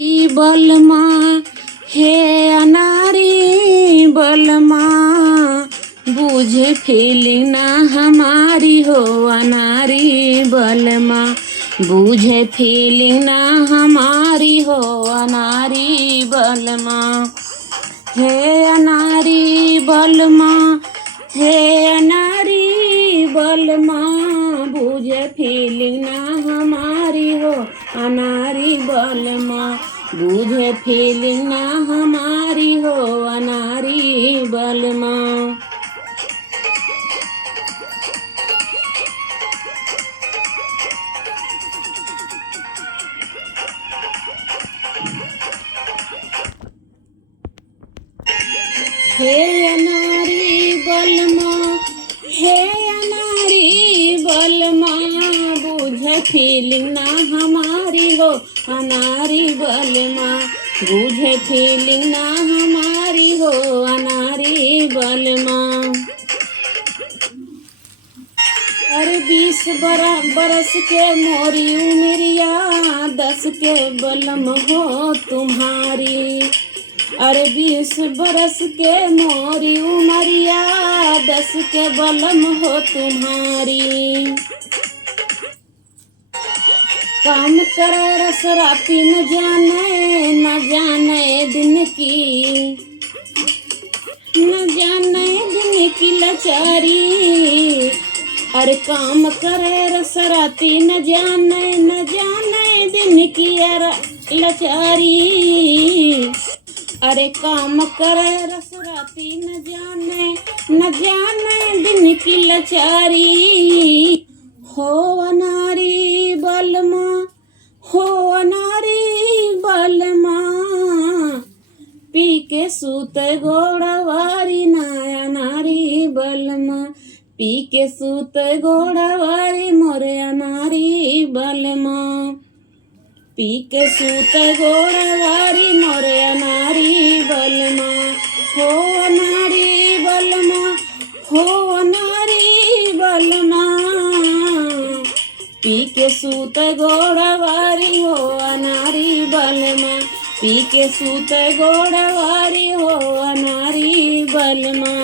बलमा हे अनारी बलमा बुझे फीलिंग ना हमारी हो अनारी बलमा बुझे फीलिंग ना हमारी हो अनारी बलमा हे अनारी बलमा हे अनारी बलमा बुझे फीलिंग ना हमारी हो अनारी बलमा बुझे फीलिंग ना हमारी हो अनारी बलमा। हे अनारी बलमा हे अनारी बलमा बुझे फीलिंग ना हमारी हो अनारी बलमा बुझे फीलिंग ना हमारी हो अनारी बलमा। अरे 20 बरस के मोरी उमरिया 10 के बलम हो तुम्हारी। अरे 20 बरस के मोरी उमरिया 10 के बलम हो तुम्हारी। काम करे रस राती न जाने दिन की लाचारी। अरे काम करे रस राती न जाने दिन की लाचारी। अरे काम करे रस राती न जाने दिन की लाचारी। हो अनारी बलमा हो अनारी बलमा पी के सूते घोड़ावारी ना अनारी बलमा पी के सूते घोड़ावारी मोरे अनारी बलमा पी के सूते घोड़ावारी मोरे अनारी बलमा। हो अनारी बलमा हो अनारी बलमा पी के सूते घोड़ावारी हो अनारी बलमा पी के सूते घोड़ावारी हो अनारी बलमा।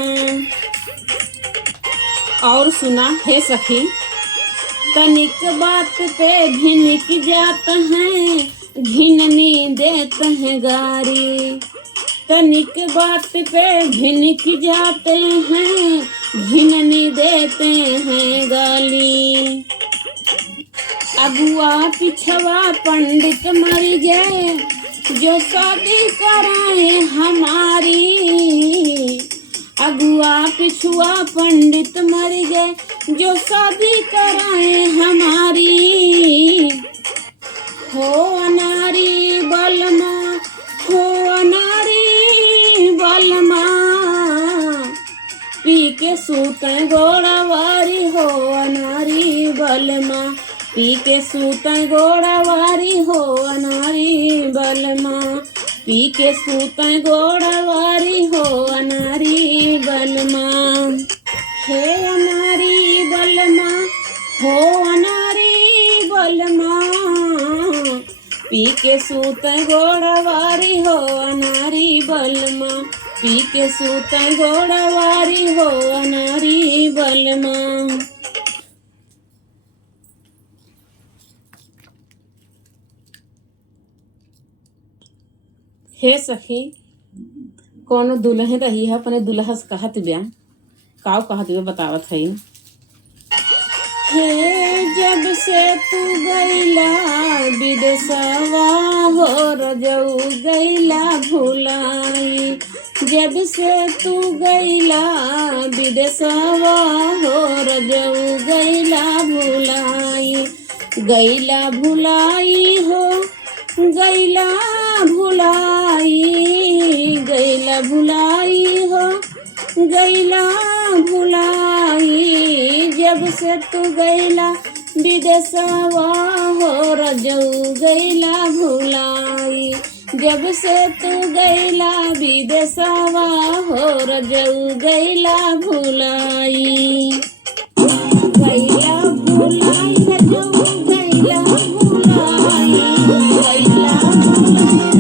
और सुना हे सखी तनिक बात पे भिनक जात हैं घिननी देते हैं गारी। तनिक बात पे भिनक जाते हैं घिननी देते हैं गाली। अगुआ पिछवा पंडित मर गए जो शादी कराए हमारी। अगुआ पिछुआ पंडित मर गए जो शादी कराए हमारी। हो अनारी बलमा हो अनारी बलमा पी के सूते घोड़ावारी हो अनारी बलमा पी के सूते घोड़ावारी हो अनारी बलमा पी के सूते घोड़ावारी हो अनारी बलमा। हे अनारी बलमा हो अनारी बलमा पी के सूते घोड़ावारी हो अनारी बलमा पी के सूते घोड़ावारी हो अनारी बलमा। हे सखी कोनो दुल्हन रही है अपने दुल्हा से कहत ब्या काव कहत ब्या बतावत है। हे जब से तू गईला विदेशवा हो रजऊ गईला भुलाई। जब से तू गईला विदेशवा हो रजऊ गईला भुलाई। गईला भुलाई हो गईला भुलाई गईला भुलाई हो गईला भुलाई। जब से तू गईला विदेशवा हो रजऊ गईला भुलाई। जब से तू गईला विदेशवा हो रजऊ गईला भुलाई। गईला भुलाई रजऊ गईला भुलाई गईला भुलाई।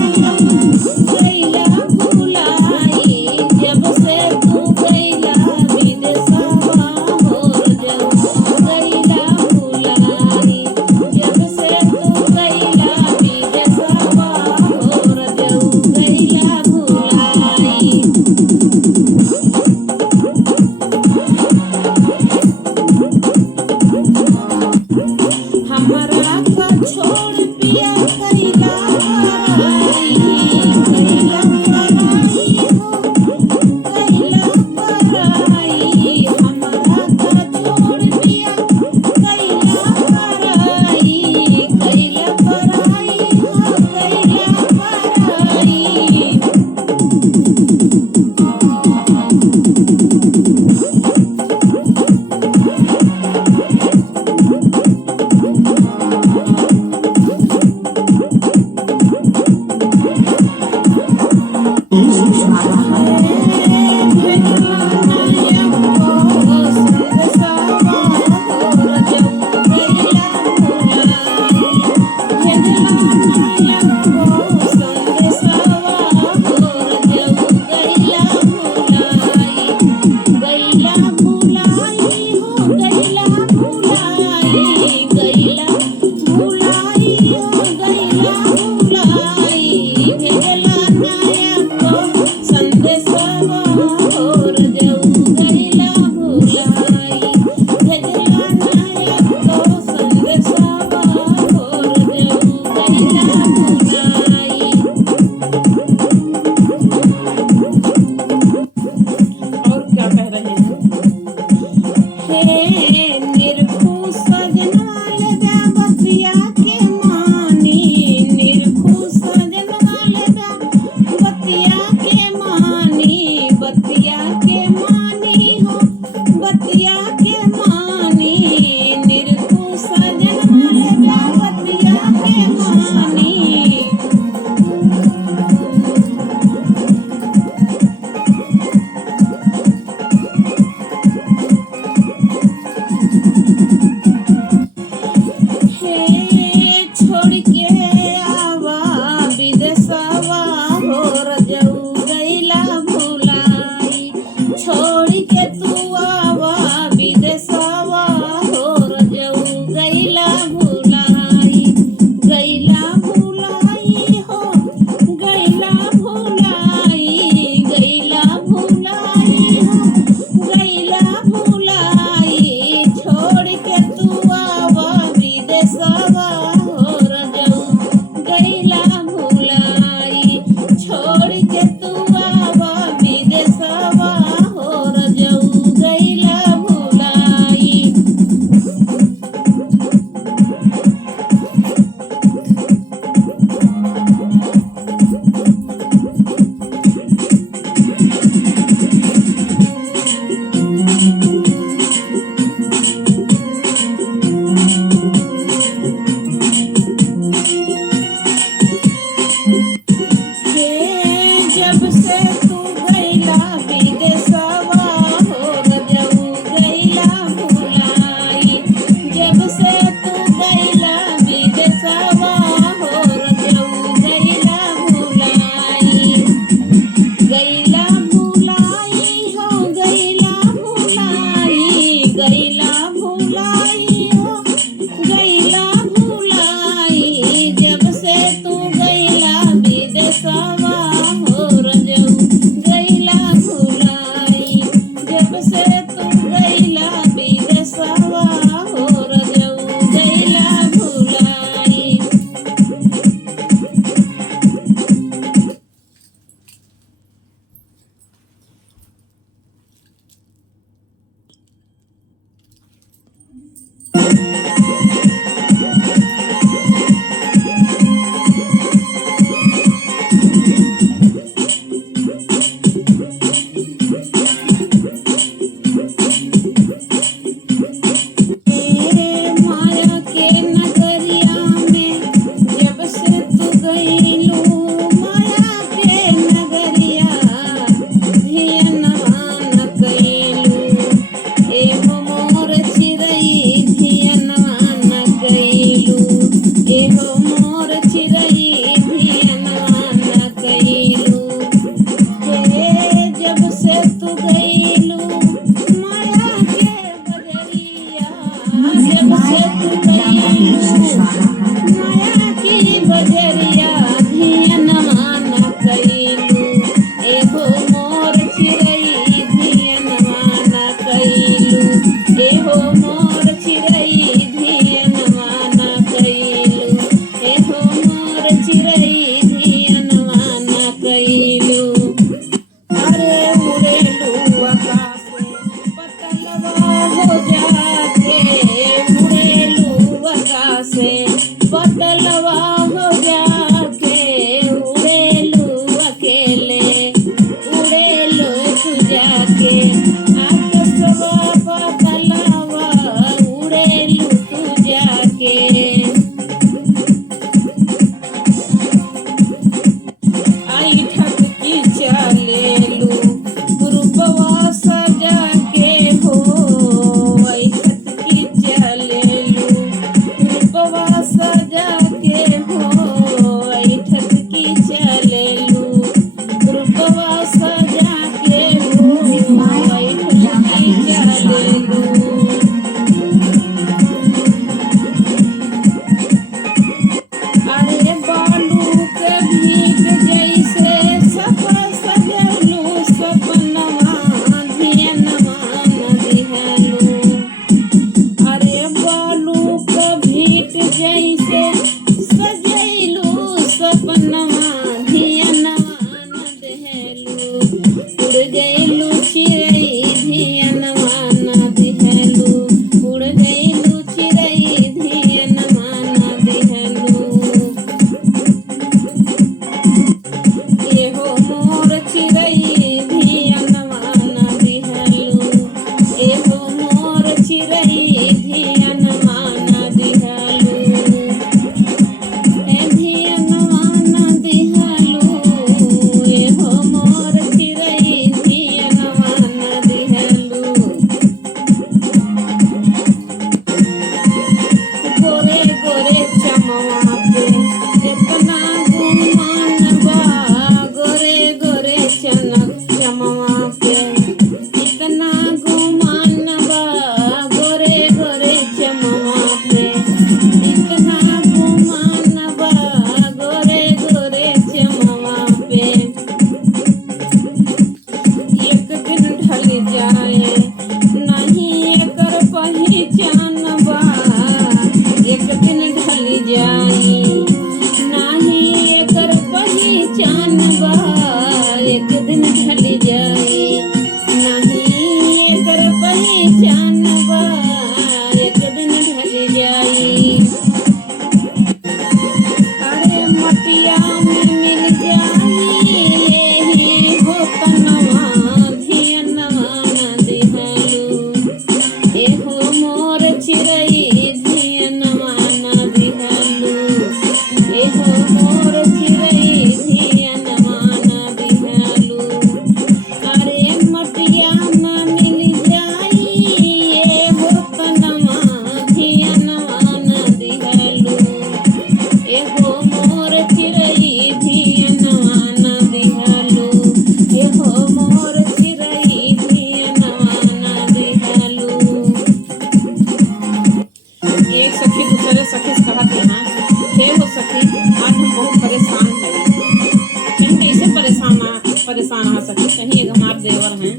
परेशान हो सके, कहीं एक हमारे देवर हैं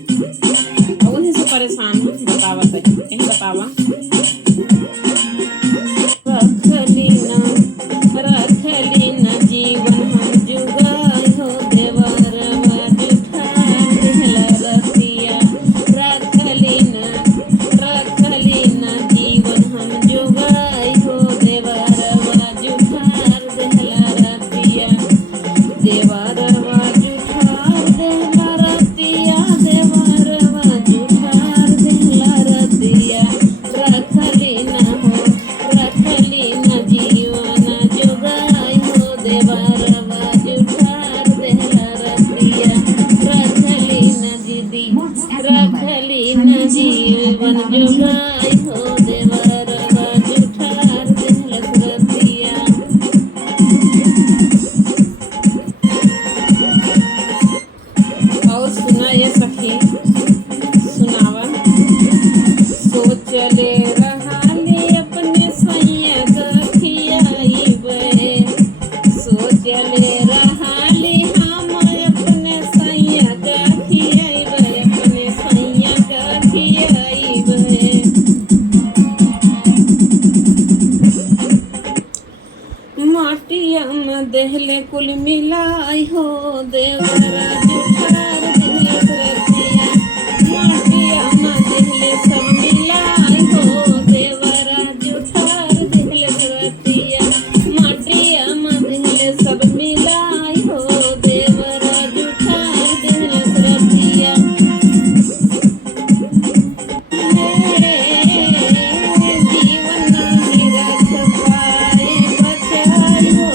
और वहीं से परेशान हो। बतावा सही, कहीं बतावा। रखली न जीवन हम जुगाई हो देवरवा जुठार देहला रतिया। रखली न जीवन हम जुगाई हो देवरवा जुठार देहला रतिया। देवरवा जुठार देहला रतिया, देवरवा जुठार देहला रतिया। रखली न जीवन जुगाई हो देवरवा जुठार देहला रतिया। रखली न जीवन जुगाई हो देवरवा जुठार देहला रतिया। और सुना ये सखी, सुनावा। सोचले रहाले अपने सैया गखियाइबे। सोचले रहाले हम अपने सैया गखियाइबे, अपने सैया गखियाइबे। माटिया में देहले कुल मिलाई हो देवरा जुठार देहला रतिया। माटिया में देहले सब मिलाई हो देवरा जुठार देहला रतिया। माटिया में देहले सब मिलाई हो देवरा जुठार देहला रतिया। जीवन नहीं रख पाए बचाई हो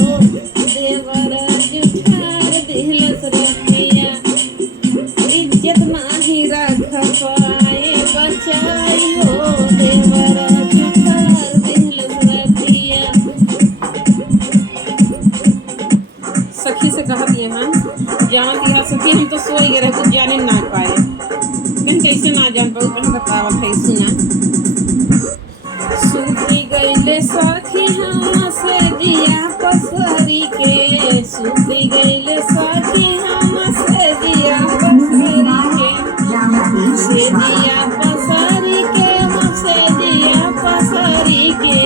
देवरा जुठार देहला रतिया। इज्जत नहीं रख पाए बचाई हो देवरा जुठार देहला रतिया। सखी से कहत यहाँ जान दिया सखी, हम तो सोई गए रहे कुछ जाने ना पाए। कहीं कैसे ना जान पाऊ, कहीं बतावत है सुना। सूती गईले सखी हम से दिया पसरी के। सूती गईले सखी हम से दिया पसरी के। से दिया पसरी के, से दिया पसरी के।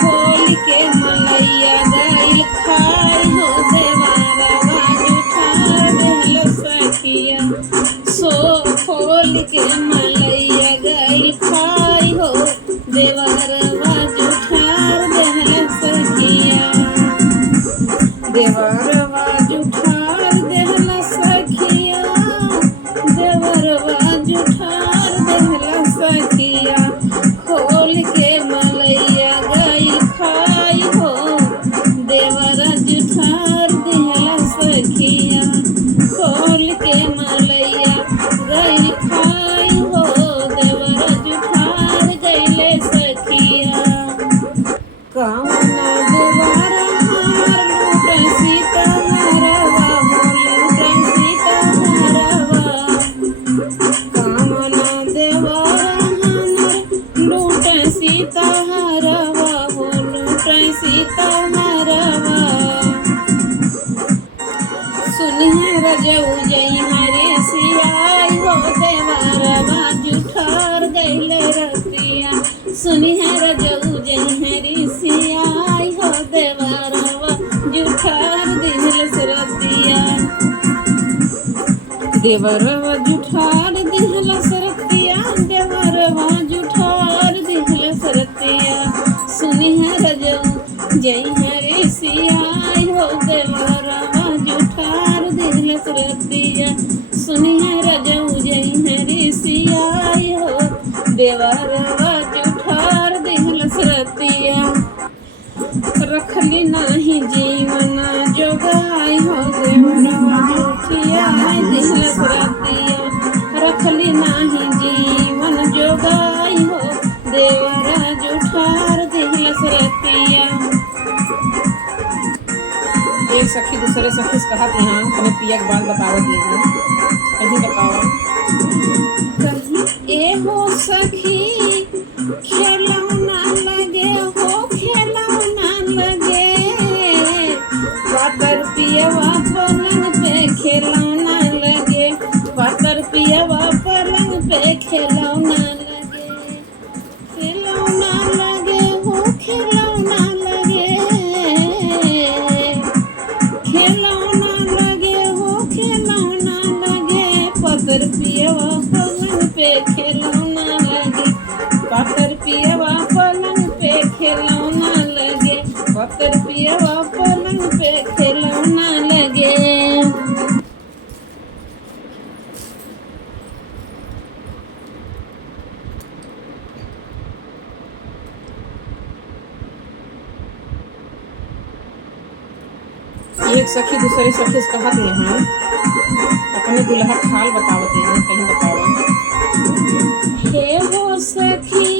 खोल के मलैया गईल खाई हो देवरवा जुठार देहला सखिया। सो खोल के मलैया गईल खाई हो देवरवा जुठार देहला सखिया। देवरवा जुठार देहला सखिया, देवरवा जुठार देहला सखिया। खोल के मलैया गईल खाई हो देवरा जुठार देहला सखिया। खोल के मलैया गईल खाई हो देवरा जुठार गईले सखिया। कामना देवरा हमार लूटन सीता हरवा हो लूटन सीता हरवा। कामना देवरा हमार लूटन सीता हरवा हो लूटन सीता हरवा। सुनिए रजऊ जई हरे सियाई हो देवरवा जुठार गईले रतिया। सुनिए रजऊ जई हरे सियाई हो देवरवा जुठार देहला रतिया। देवरवा जुठार देहला रतिया, देवरवा जुठार देहला रतिया। सुनिए रजऊ जई हरे सियाई हो देवरवा जुठार देहला रतिया। सुनिए रजऊ जई हरे सियाई हो देवरवा जुठार देहला रतिया। रखली नाही जीवन जोगाई हो देवरवा जुठियाई देहला रतिया। रखली नाही जीवन जोगाई हो देवरा जुठार देहला रतिया। एक सखी दूसरे सखी से कहत यहाँ अपने पिया के बात बतावत यहाँ। कहीं बतावा। कहीं ए हो सखी खिलौना लगे हो खिलौना लगे। पातर पियवा पलंग पे खिलौना लगे, पातर पियवा पलंग पे खिलौना लगे, खिलौना लगे हो खिलौना लगे, खिलौना लगे हो खिलौना लगे, पातर पियवा पलंग पे खिलौना लगे, पातर पियवा पलंग पे खिलौना लगे, पातर पियवा पलंग पे खिलौना लगे। एक सखी दूसरी सखी से कहत यहाँ अपने दुल्हा खाल बतावत है कहीं बतावा। हे हो सखी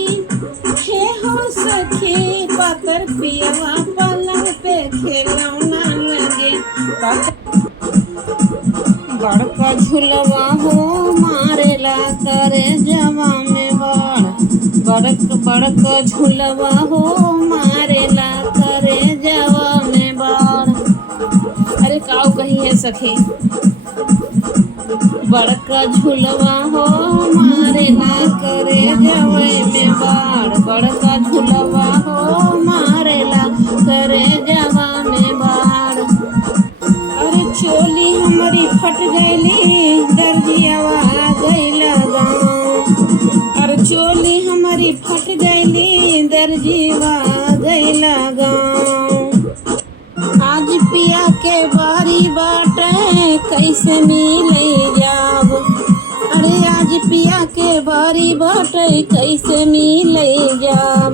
पातर पियवा पलंग पे खिलौना लगे, बड़का झुलवा हो मारेला करे जवा में बाढ़, बड़का झुलवा हो मारेला करे जवा में बाढ़। अरे काऊ कही है सखी, बड़का झुलवा हो मारेला करे जवै में बाढ़, बड़का झुलवा हो मारेला करे जवा में बाढ़। अरे चोली हमारी फट गईली दर्जियावा गईला गाँव, अरे चोली हमारी फट गईली दर्जियावा गईला गाँव। आज पिया के बारी बाटे कैसे मिले जाब, अरे आज पिया के बारी बाटे कैसे मिले जाब,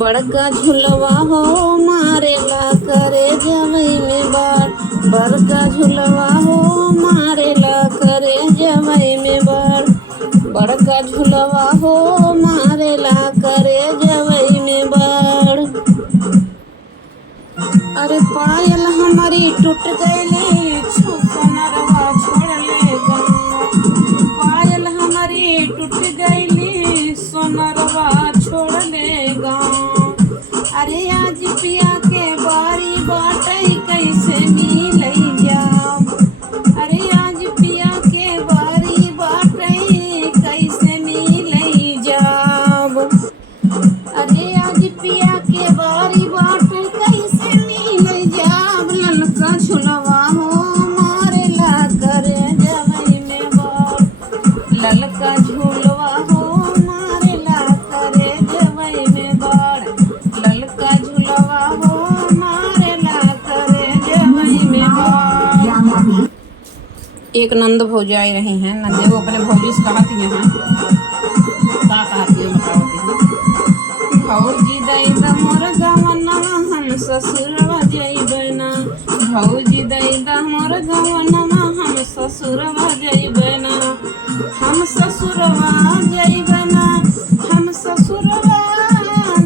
बड़का झुलवा हो मारेला करे जवई में बाढ़, बड़का झुलवा हो मारेला करे जवई में बाढ़, बड़का झुलवा हो मारेला करे जवई में बाढ़। अरे पायल हमारी टूट गईली सोनरवा छोड़ ले गाँव, पायल हमारी टूट गईली सोनरवा छोड़ ले गाँव। अरे आज पिया के बारी बाटे कैसे मिले जाब, अरे आज पिया के बारी बाटे कैसे मिले जाब, अरे आज पिया के बारी बाटे कैसे मिले जाब, ललका झुलवा हो मारेला करे जवई में बाढ़, ललका झुलवा हो मारेला करे जवई में बाढ़, ललका झुलवा हो मारेला करे जवई में बाढ़। एक नंद भौजाई रही हैं, नंदे वो अपने भौजी से कहती हैं का कहती है बतावती हैं। भौजी दैदा मोर गवनवा हम ससुरवा जइबना, भौजी दैदा मोर गवनवा हम ससुरवा जइबना, हम ससुरवा जइबना, हम ससुरवा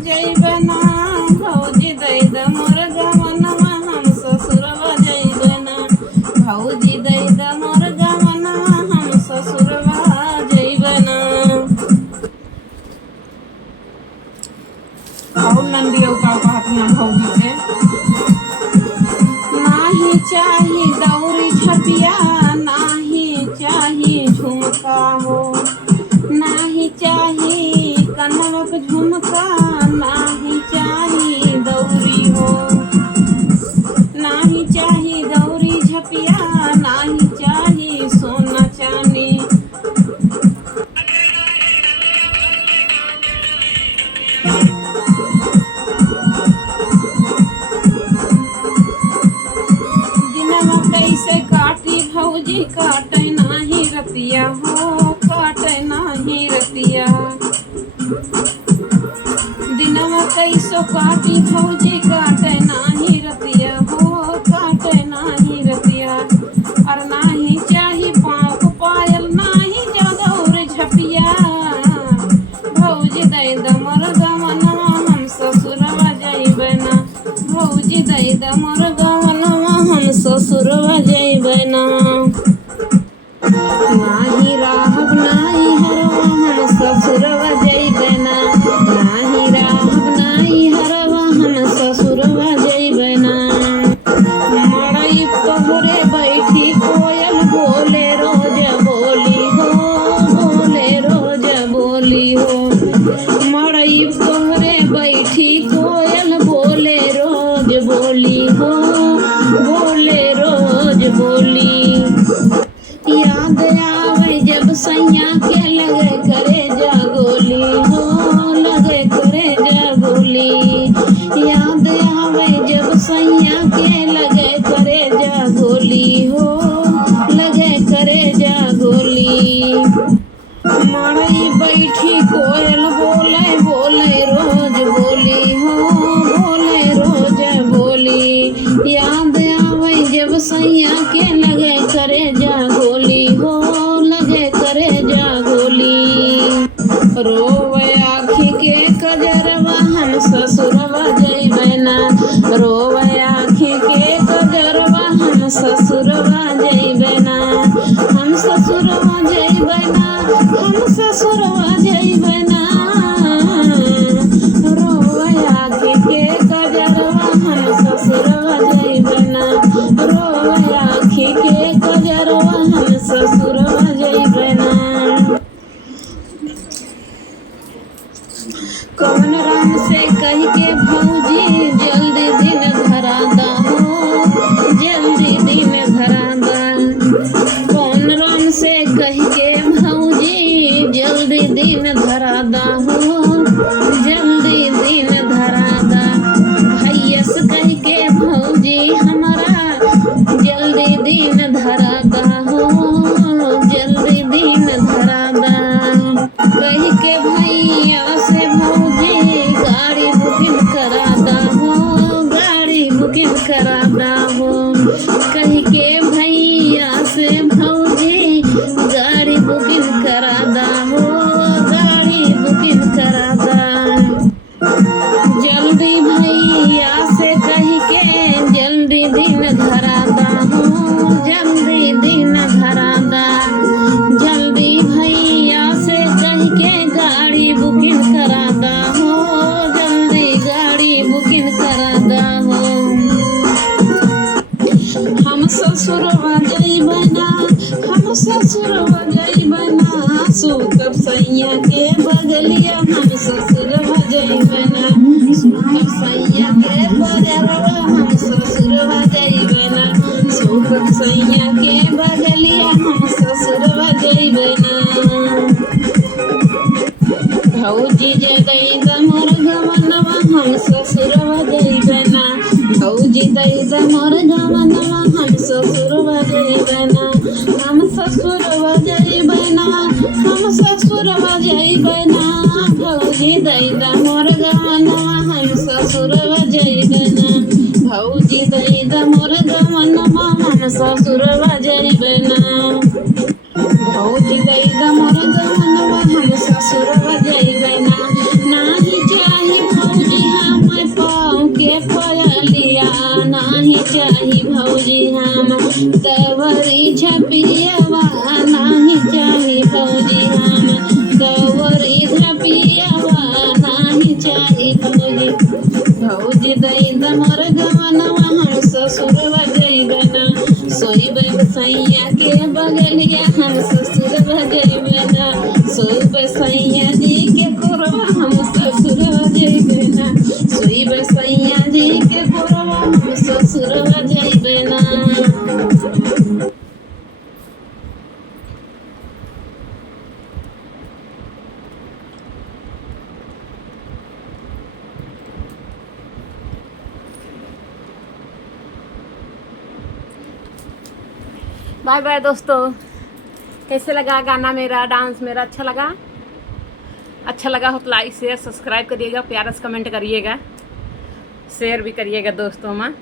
जइबना, भौजी दैदा मोर गवनवा हम ससुरवा जइबना, भौजी दैदा मोर गवनवा हम ससुरवा जइबना। और नंदियों का कहती हैं भौजी से, नाही चाही दौरी छपिया, नाही चाही झुमका हो, नाही चाही कनवक झुमका, नाही चाही दौरी हो, नाही चाही दौरी झपिया, नाही चाही सोना चांदी। दिनवा कैसे काटी भौजी काटे नाही रतिया हो, काटे नाही रतिया, दिनवा कैसो काटी भौजी काटे नाही रतिया हो, काटे नाही रतिया। और नाही चाही पाँव को पायल, नाही जदौर झपिया, भौजी दैदा मोर गवनवा हम ससुरवा जइबना, भौजी दैदा मोर गवनवा हम ससुरवा जइबना। बोली हो लगे करे जा गोली। मड़ई बैठी कोयल बोले बोले रोज बोली हो बोले रोज बोली। याद आवे जब सैया के लगे करे जा गोली हो लगे करे जा गोली। रोवे आँखी के कजरवा हम ससुरवा जइबे ना। रोवे आँखी के कजरवा हम ससुरवा जइबे ना। हम ससुरवा जइबे ना हम ससुरवा जइबे ना। रोवे आँखी के कजरवा हम ससुरवा जइबे ना। रोवे आँखी के कजरवा हम ससुरवा जइबे ना। कौन राम से कह के भौजी जल्दी दिन धरा दा हो जल्दी दिन धरा दा। कौन राम से कह के भौजी जल्दी दिन धरा दा हो जल्दी दिन धरा दा। भैया से कह के भौजी हमारा जल्दी दिन धरा दा हो जल्दी दिन धरा दा। कह के भैया से भौजी गाड़ी बुकिंग करा दा हो गाड़ी बुकिंग करा दा हो। कह के भैया से भौजी गाड़ी बुकिंग करा दा हो गाड़ी बुकिंग करा दा। जल्दी भैया से कह के जल्दी दिन धरा दा हो जल्दी दिन धरा दा। जल्दी भैया से कह के गाड़ी बुकिंग करा दा हो जल्दी गाड़ी बुकिंग करा दा हो। हम ससुरवा जइबे ना हम ससुरवा जइबे ना। सुतब सैया के बगलिया हम ससुरवा जइबे ना। सुतब सैया के बगलवा हम ससुरवा जइबे ना। सुतब सैया के बगलिया हम ससुरवा जइबे ना। भौजी जगई द मोर गवनवा हम ससुरवा जइबे ना। भौजी दई द मोर गवनवा हम ससुरवा जइबे ना। हम ससुरवा जइबे ना हम ससुरवा जइबे ना। भौजी दई द मोर गवनवा हम ससुरवा जइबे ना। भौजी दई द मोर गवनवा हम ससुरवा जइबे ना। भौजी दई द मोर गवनवा हम ससुरवा जइबे ना। नाही चाही भौजी हम पाँव के पयलिया नाही चाही भौजी हम दवरी झपियवा नाही चाही भौजी हम दवरी झपियवा नाही चाही भौजी। भौजी दई द मोर गवनवा हम ससुरवा जइबे ना। सोइबे सैया के बगलिया हम ससुरवा जइबे ना। सोइबे सैया जी के कोरवा हम ससुरवा जइबे ना। सोइबे सैया जी के कोरवा हम ससुरवा जइबे ना। बाय बाय दोस्तों। कैसे लगा गाना मेरा डांस मेरा अच्छा लगा हो तो लाइक शेयर सब्सक्राइब करिएगा। प्यारा से कमेंट करिएगा शेयर भी करिएगा दोस्तों में।